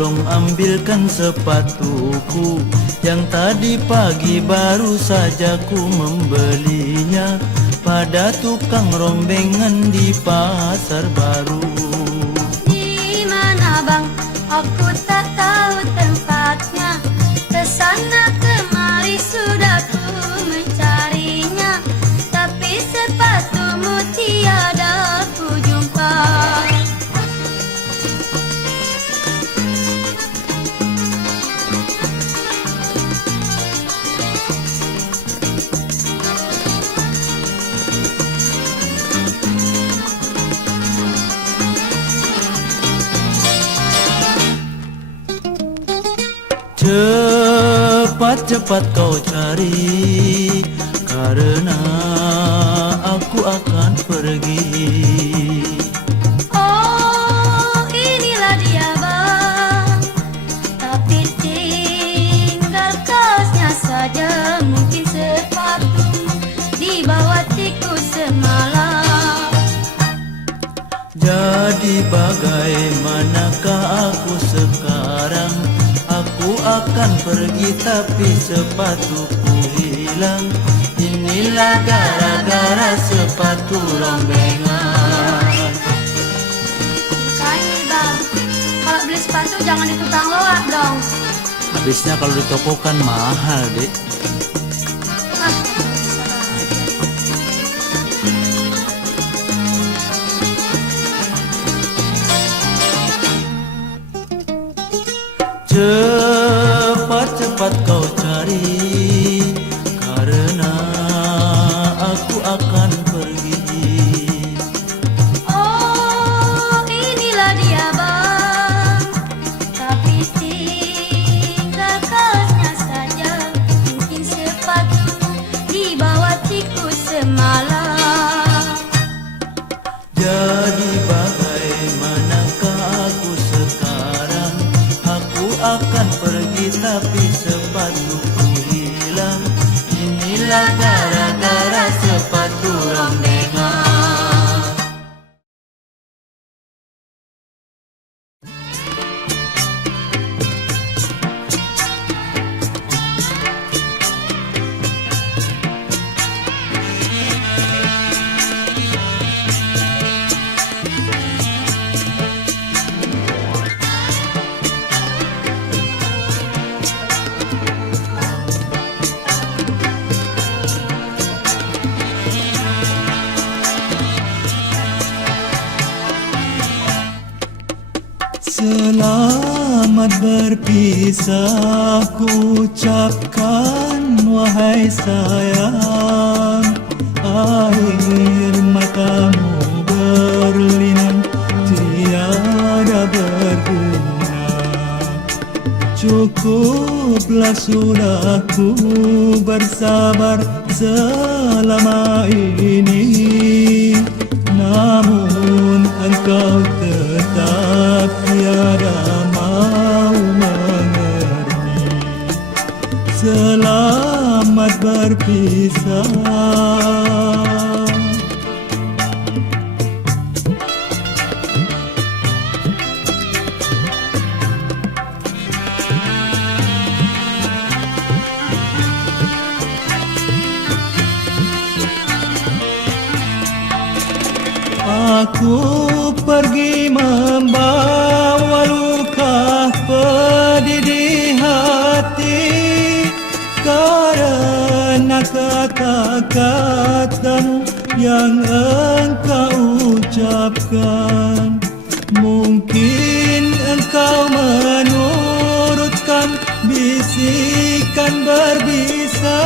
tolong ambilkan sepatuku yang tadi pagi baru saja ku membelinya pada tukang rombengan di pasar baru. Di mana bang? Aku tak tahu tempatnya. Kesana kemari sudah ku mencarinya, tapi sepatumu tiada ku jumpa. Cepat-cepat kau cari, karena aku akan pergi. Oh, inilah dia bang, tapi tinggal kaosnya saja. Mungkin sepatumu di bawah tikus semalam. Jadi bagaimanakah aku sekarang? Aku akan pergi tapi sepatuku hilang. Inilah gara-gara sepatu rombengan. Makanya bang, kalau beli sepatu jangan di tukang loak dong. Habisnya kalau di toko kan mahal, Dek. Ah, salah aja. Cepat-cepat kau cari, karena aku akan pergi. Oh, inilah dia bang, tapi tinggal kaosnya saja. Mungkin sepatumu di bawah tikus semalam. Jadi bagaimanakah aku sekarang? Aku akan pergi tapi sepatuku hilang. Inilah gara-gara sepatu rombengan. Selamat berpisah ku ucapkan wahai sayang. Air matamu berlinang tiada berguna. Cukuplah sudah ku bersabar selama ini, namun engkau tetap tiada mau mengerti. Selamat berpisah. Aku pergi membawa luka pedih di hati, karena kata-katamu yang engkau ucapkan. Mungkin engkau menurutkan bisikan berbisa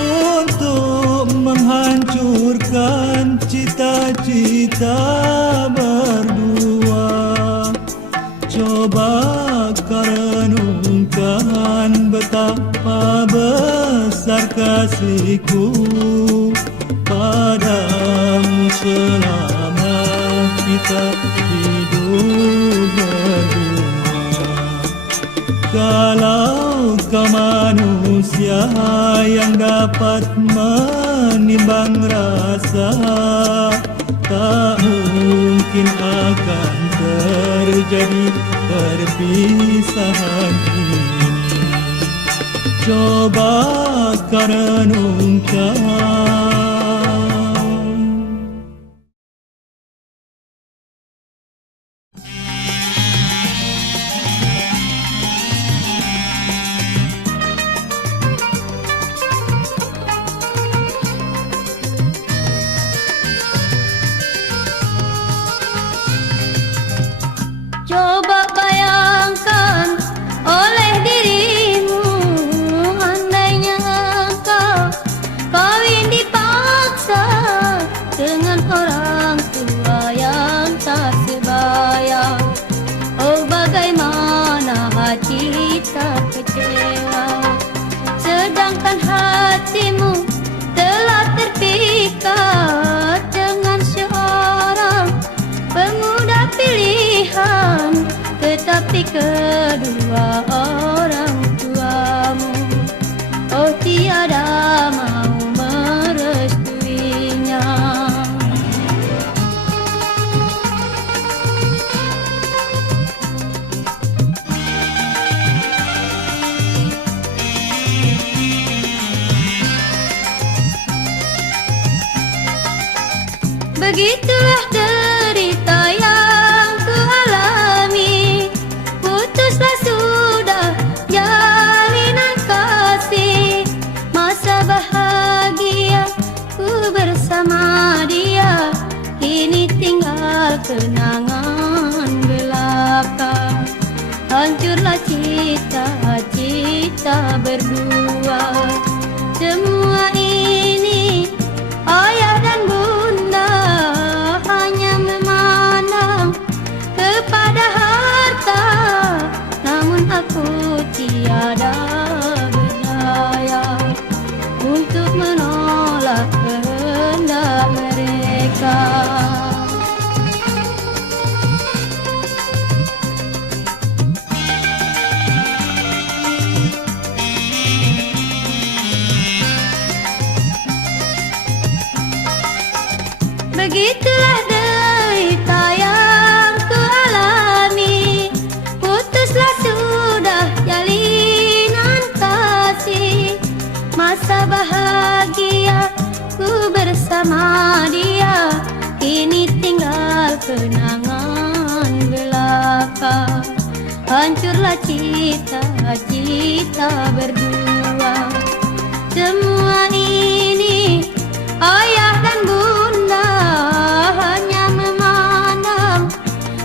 untuk menghancurkan cita-cita berdua. Coba kau renungkan betapa besar kasihku padamu selama kita hidup berdua. Kalau kau manusia yang dapat menimbang rasa, tak mungkin mungkin akan terjadi perpisahan ini. Coba kau renungkan. Coba bayangkan oleh dirimu, andainya engkau kawin dipaksa dengan orang tua yang tak sebaya. Oh, bagaimana hati tak kecewa, sedangkan hatimu telah terpikat dengan seorang pemuda pilihan, tetapi kedua orang tuamu, oh, tiada mau merestuinya. Begitulah derita yang kualami, putuslah sudah jalinan kasih. Masa bahagia ku bersama dia, kini tinggal kenangan belaka. Hancurlah cita-cita berdua. Semua ini ayah dan bunda hanya memandang kepada harta, namun aku tiada berdaya untuk menolak kehendak mereka. Begitulah derita yang kualami, putuslah sudah jalinan kasih. Masa bahagia ku bersama dia, kini tinggal kenangan belaka. Hancurlah cita-cita berdua. Semua ini ayah dan bunda hanya memandang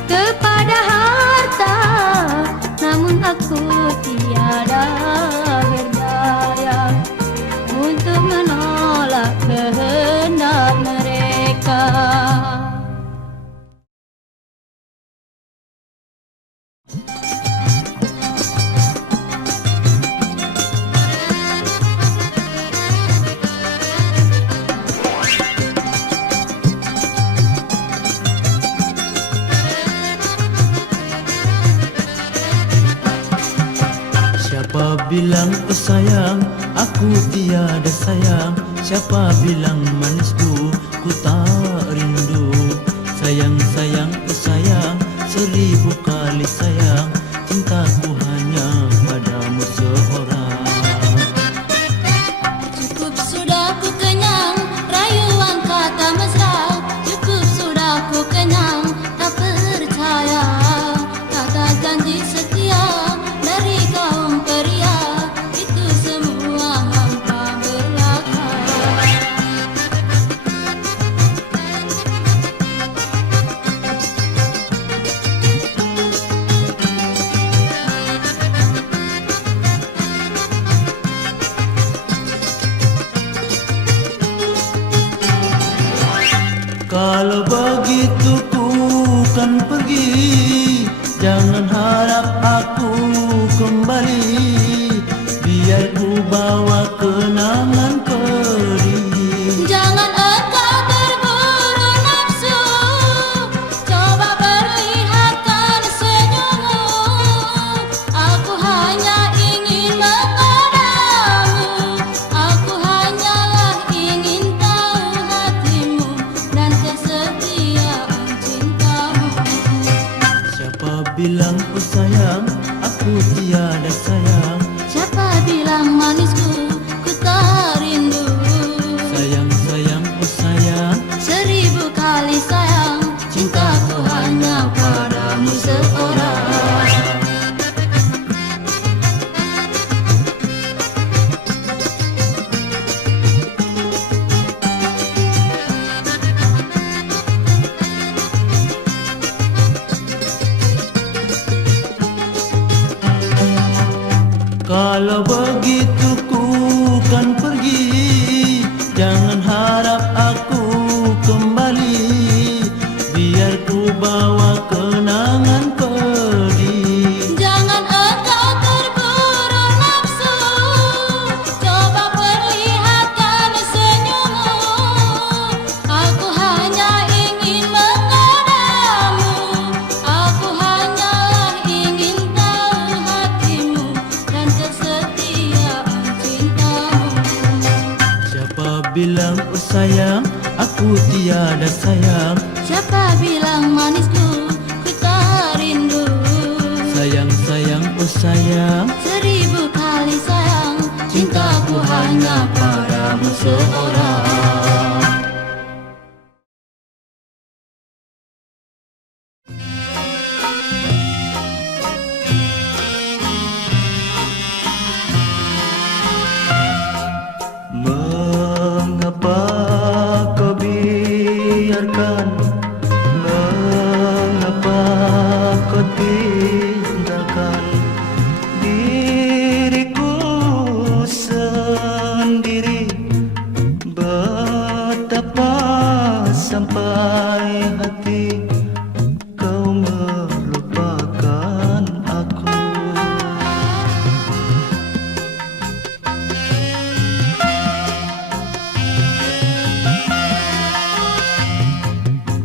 kepada harta, namun aku tiada berdaya untuk menolak kehendak mereka. Siapa bilang oh sayang, aku tiada sayang. Siapa bilang manisku, ku tak rindu. Sayang, sayang, oh sayang, 1000 kali sayang. Cintaku hanya padamu seorang. Cukup sudah ku kenyang rayuan kata mesra, cukup sudah ku kenyang tak percaya kata janji setia dari kaum pria, itu semua hampa belaka. bilang oh sayang, aku tiada sayang. Siapa bilang manisku, ku tak rindu. Sayang, sayang, oh sayang, 1000 kali sayang, cintaku hanya padamu seorang. kalau begitu ku kan pergi, jangan harap aku kembali, biar ku bawa kenangan pedih. Jangan engkau terburu nafsu, coba perlihatkan senyummu. Aku hanya ingin menggodamu, aku hanyalah ingin tahu hatimu dan kesetiaan cintamu. Siapa bilang oh sayang, aku tiada sayang. Siapa bilang manisku, ku tak rindu. Sayang, sayang, oh sayang, 1000 kali sayang, cintaku hanya padamu seorang. mengapa kau biarkan, mengapa kau tinggalkan diriku sendiri, betapa sampai hati kau melupakan aku.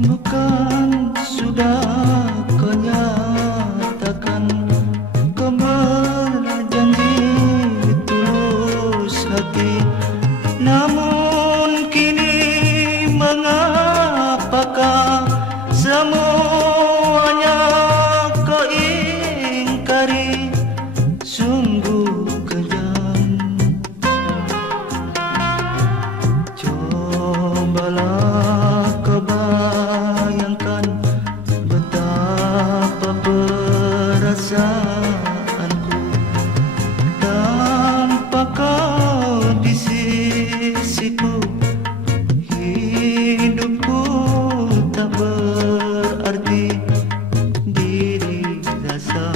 Bukan sudah kau nyatakan, kau berjanji tulus hati, namun kini mengapakah semuanya kau ingkari, sungguh kejam. Cobalah kau bayangkan betapa perasaanku tanpa kau di sisiku. Hidupku tak berarti, diri rasa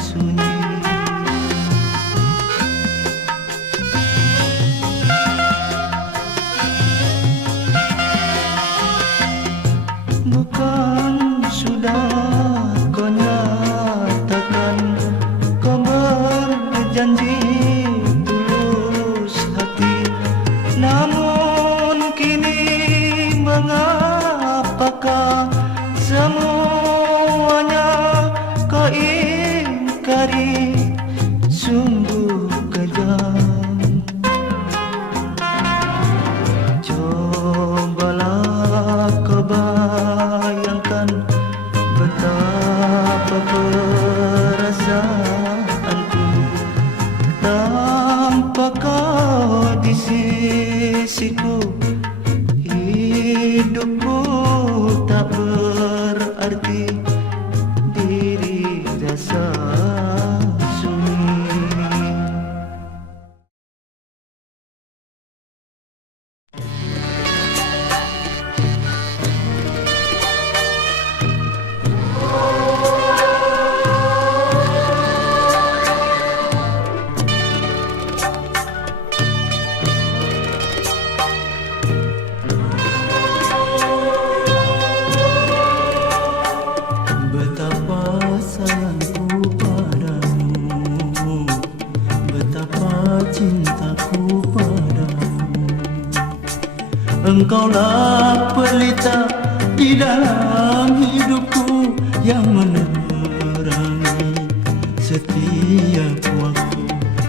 sunyi. Bukan sudah kau nyatakan, kau berjanji tulus hati, namun kini mengapakah semuanya kau ingkari, sungguh kejam. Cobalah kau bayangkan betapa perasaanku tanpa kau di sisiku. Hidupku tak berarti, diri rasa sunyi. Betapa sayangku padamu, betapa cintaku padamu. Engkaulah pelita di dalam hidupku yang menerangi setiap waktu.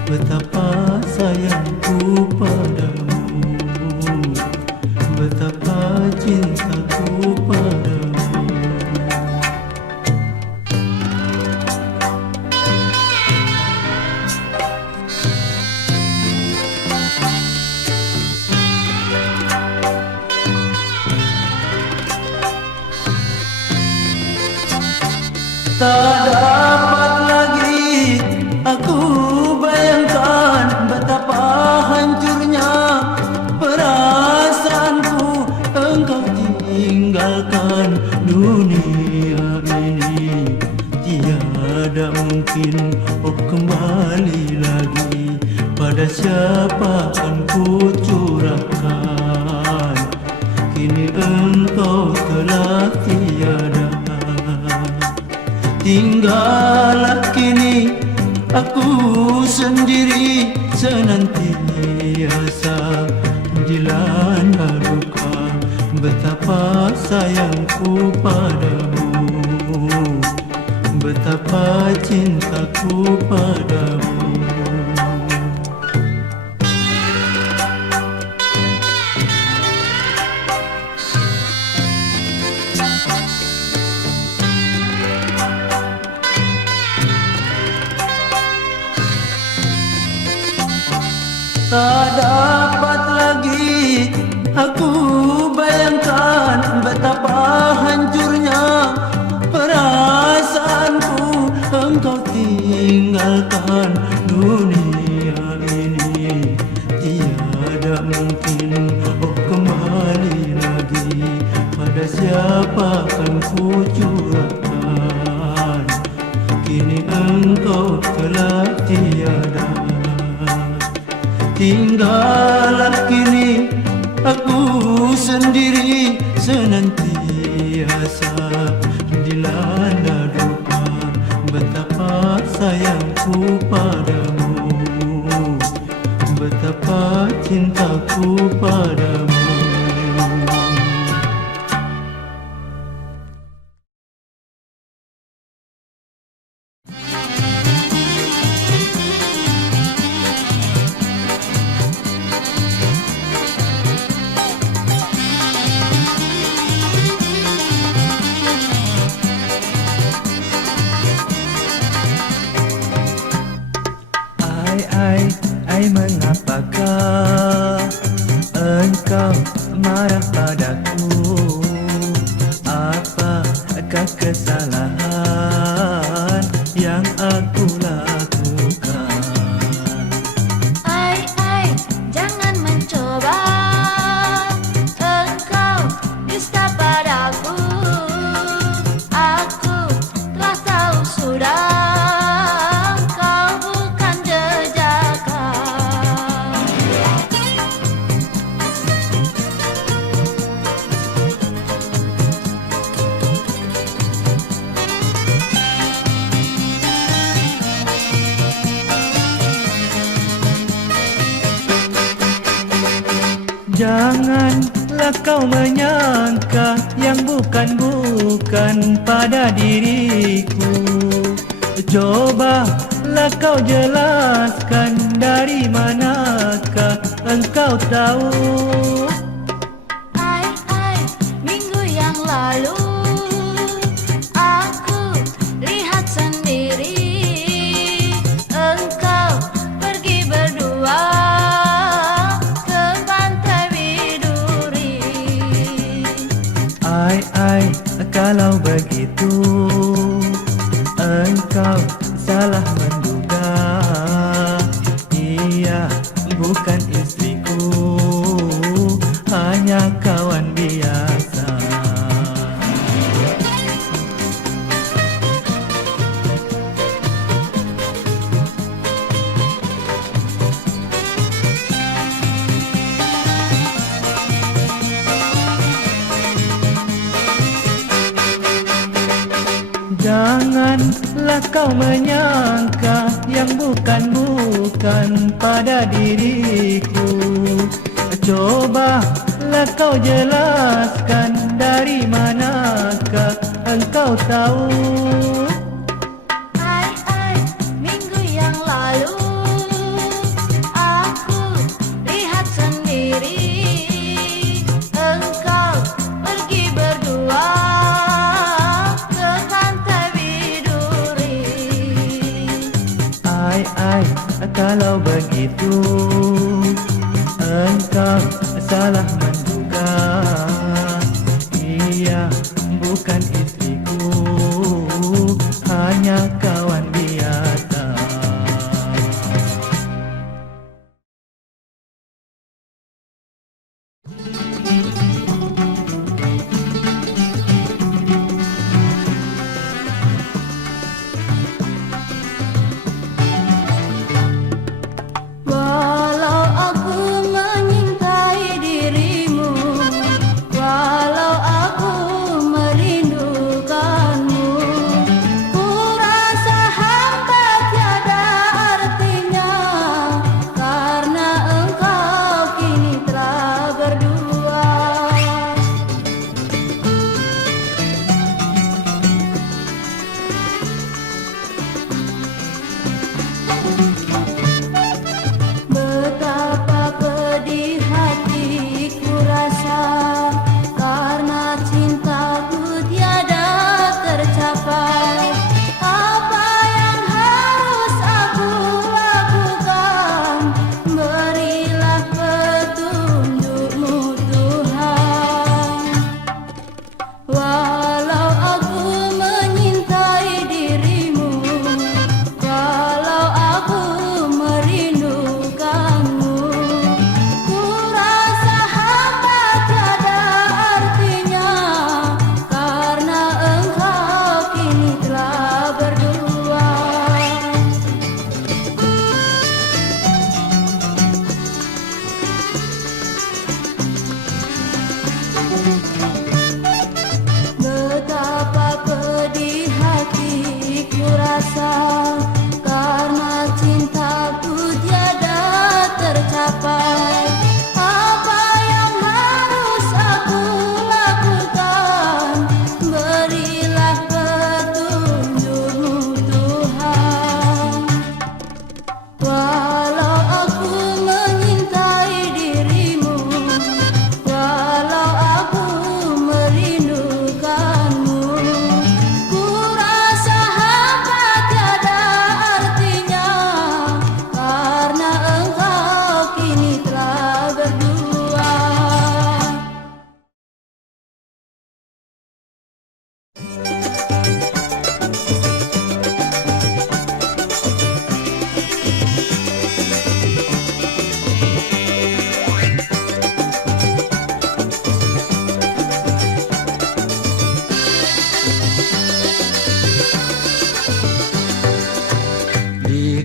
Betapa sayangku padamu, betapa cintaku padamu. Tak dapat lagi aku bayangkan betapa hancurnya perasaanku. Engkau tinggalkan dunia ini, tiada mungkin kembali lagi. Pada siapa akan ku curahkan, kini engkau telah tiada. Tinggallah kini aku sendiri, senantiasa dilanda duka. Betapa sayangku padamu, betapa cintaku padamu. Tak dapat lagi aku bayangkan betapa hancurnya perasaanku. Engkau tinggalkan dunia ini, tiada mungkin kembali lagi. Pada siapa akan ku curahkan, kini engkau telah tiada. Tinggallah kini aku sendiri, senantiasa dilanda duka. Betapa sayangku padamu, betapa cintaku padamu. Ai, mengapakah engkau marah padaku? Apakah kesalahan yang aku lakukan? Ai, jangan mencoba engkau dusta padaku. Aku telah tahu sudah. Janganlah kau menyangka yang bukan-bukan pada diriku. Cobalah kau jelaskan dari manakah engkau tahu. Ai, minggu yang lalu aku lihat sendiri engkau pergi berdua. Ai, kalau begitu engkau salah menduga. Ia bukan istriku, hanya kawan biasa. Janganlah kau menyangka yang bukan-bukan pada diriku. Cobalah kau jelaskan dari manakah engkau tahu. Ai, minggu yang lalu aku lihat sendiri engkau pergi berdua. Ai, kalau begitu engkau salah menduga. Ia bukan istriku,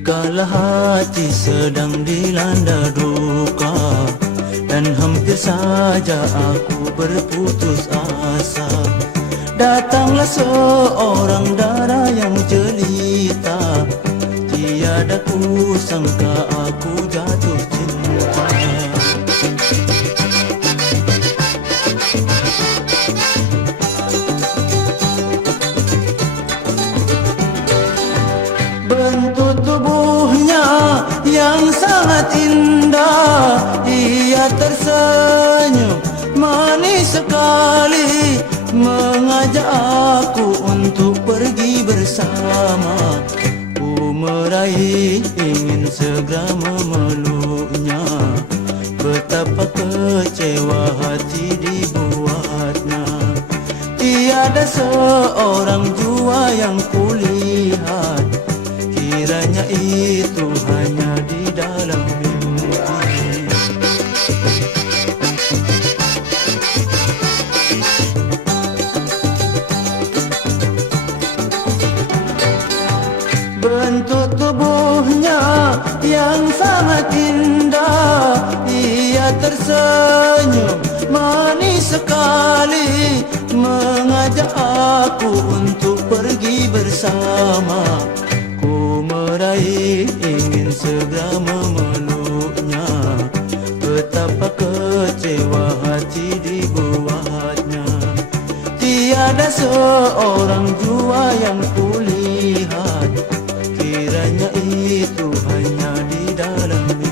Dikala hati sedang dilanda duka dan hampir saja aku berputus asa, datanglah seorang dara yang jelita. Tiada ku sangka aku jatuh cinta. Bentuk tubuhnya yang sangat indah, ia tersenyum manis sekali, mengajak aku untuk pergi bersama. Ku meraih ingin segera memeluknya, betapa kecewa hati dibuatnya. Tiada seorang jua yang kulihat, kiranya itu hanya di dalam mimpi. Bentuk tubuhnya yang sangat indah, ia tersenyum manis sekali, mengajak aku untuk pergi bersama. Ku meraih ingin segera memeluknya, betapa kecewa hati dibuatnya. Tiada seorang jua yang kulihat, kiranya itu hanya di dalam mimpi.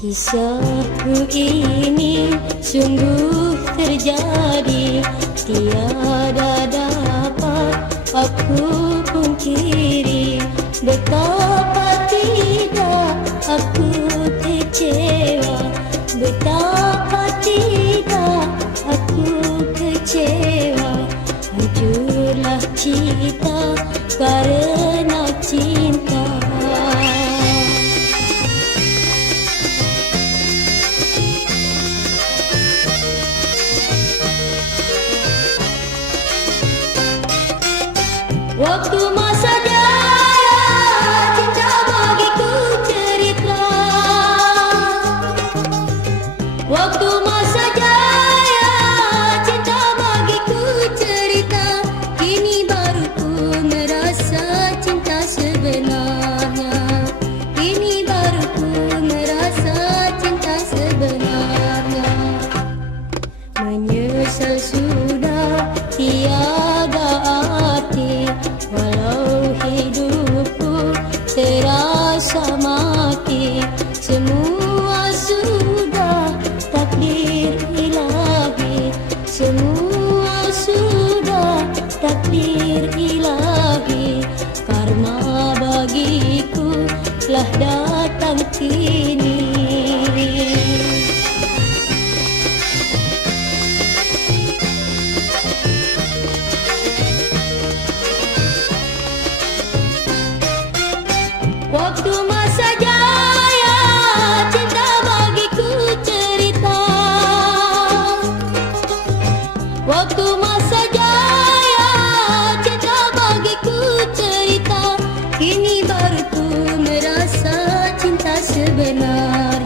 Kisahku ini sungguh terjadi, tiada dapat aku pungkiri. Betapa tidak aku kecewa, betapa tidak aku kecewa. Hancurlah cita karena cinta. Waktu masa jaya cinta bagiku cerita, waktu masa jaya cinta bagiku cerita. Kini baru ku merasa cinta sebenarnya, kini baru ku merasa cinta sebenarnya. Menyesal sudah tiada arti, walau hidupku terasa mati. Semua sudah takdir ilahi, semua sudah takdir ilahi. Karma bagiku telah datang kini. Waktu masa jaya cinta bagiku cerita, waktu masa jaya cinta bagiku cerita. Kini baru ku merasa cinta sebenar.